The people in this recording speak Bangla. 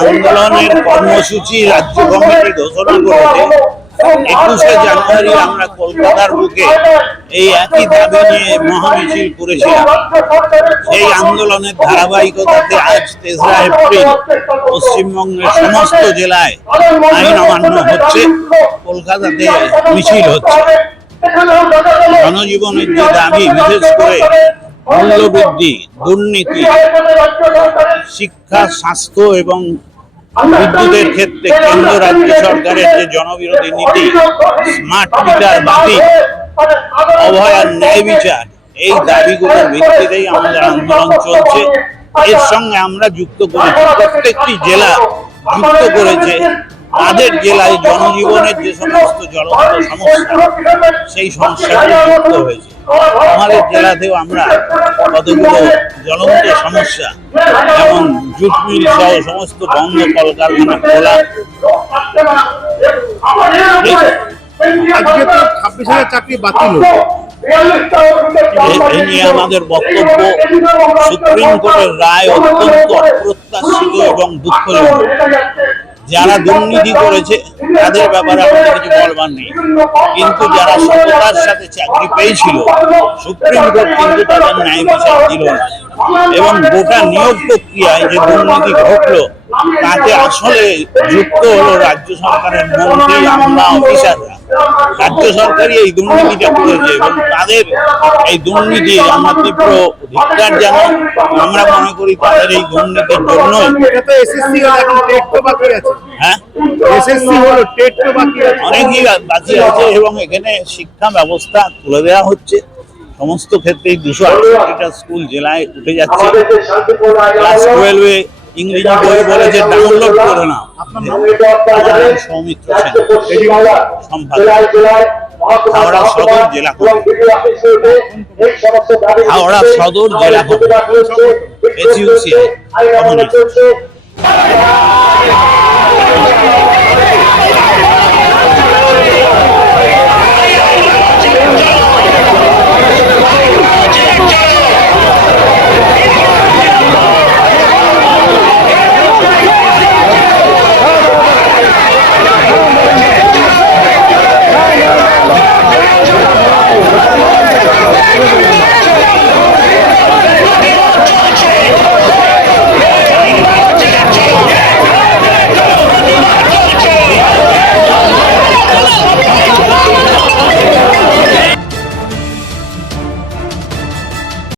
আন্দোলনের কর্মসূচি রাজ্য কমিটি ঘোষণা করেছে 21শে জানুয়ারি আমরা কলকাতার বুকে এই একই দাবি নিয়ে মহামিছিল করেছিলাম। সেই আন্দোলনের ধারাবাহিকতাতে আজ 3রা এপ্রিল পশ্চিমবঙ্গের সমস্ত জেলায় আইন অমান্য হচ্ছে, কলকাতাতে মিছিল হচ্ছে। জনজীবনের যে দাবি, বিশেষ করে মূল্যবৃদ্ধি, দুর্নীতি, শিক্ষা, স্বাস্থ্য এবং বিদ্যুতের ক্ষেত্রে কেন্দ্র রাজ্য সরকারের যে জনবিরোধী নীতি, স্মার্ট মিটার বাতিল, অভয়ার ন্যায় বিচার, এই দাবিগুলোর ভিত্তিতেই আমাদের আন্দোলন চলছে। এর সঙ্গে আমরা যুক্ত করেছি, প্রত্যেকটি জেলা যুক্ত করেছে তাদের জেলায় জনজীবনের যে সমস্ত জ্বলন্ত সমস্যা, সেই সমস্যাগুলো যুক্ত হয়েছে। আমাদের জেলাতেও আমরা কতগুলো জ্বলন্ত সমস্যা, যেমন জুট মিল সহ সমস্ত বন্ধ কলকারখানা খোলা, চাকরি বাতিল, এই নিয়ে আমাদের বক্তব্য, সুপ্রিম কোর্টের রায় অত্যন্ত অপ্রত্যাশিত এবং দুঃখজনক। যারা দুর্নীতি করেছে তাদের ব্যাপারে আমাদের কিছু বলবার নেই, কিন্তু যারা সততার সাথে চাকরি পেয়েছিল, সুপ্রিম কোর্ট কিন্তু তাদের ন্যায় বিচার দিল না। এবং গোটা নিয়োগ প্রক্রিয়ায় যে দুর্নীতি ঘটলো তাতে আসলে যুক্ত হলো রাজ্য সরকারের মন্ত্রী, আমলা, অফিসাররা। রাজ্য সরকারই এই দুর্নীতিটা করেছে এবং তাদের এই দুর্নীতি আমরা তীব্র ধিক্কার জানাই। আমরা মনে করি তাদের এই দুর্নীতির জন্য অনেকই বাকি আছে এবং এখানে শিক্ষা ব্যবস্থা তুলে দেওয়া হচ্ছে। সমস্ত ক্ষেত্রেই 268টা স্কুল জেলায় উঠে যাচ্ছে। ক্লাস 12-এ ইংরেজি বই বলেছে ডাউনলোড করে না। সৌমিত্র সেন, সম্পাদক, হাওড়া সদর জেলা কমিটি, হাওড়া সদর জেলা কমিটি, SUCI কমিউনিটি।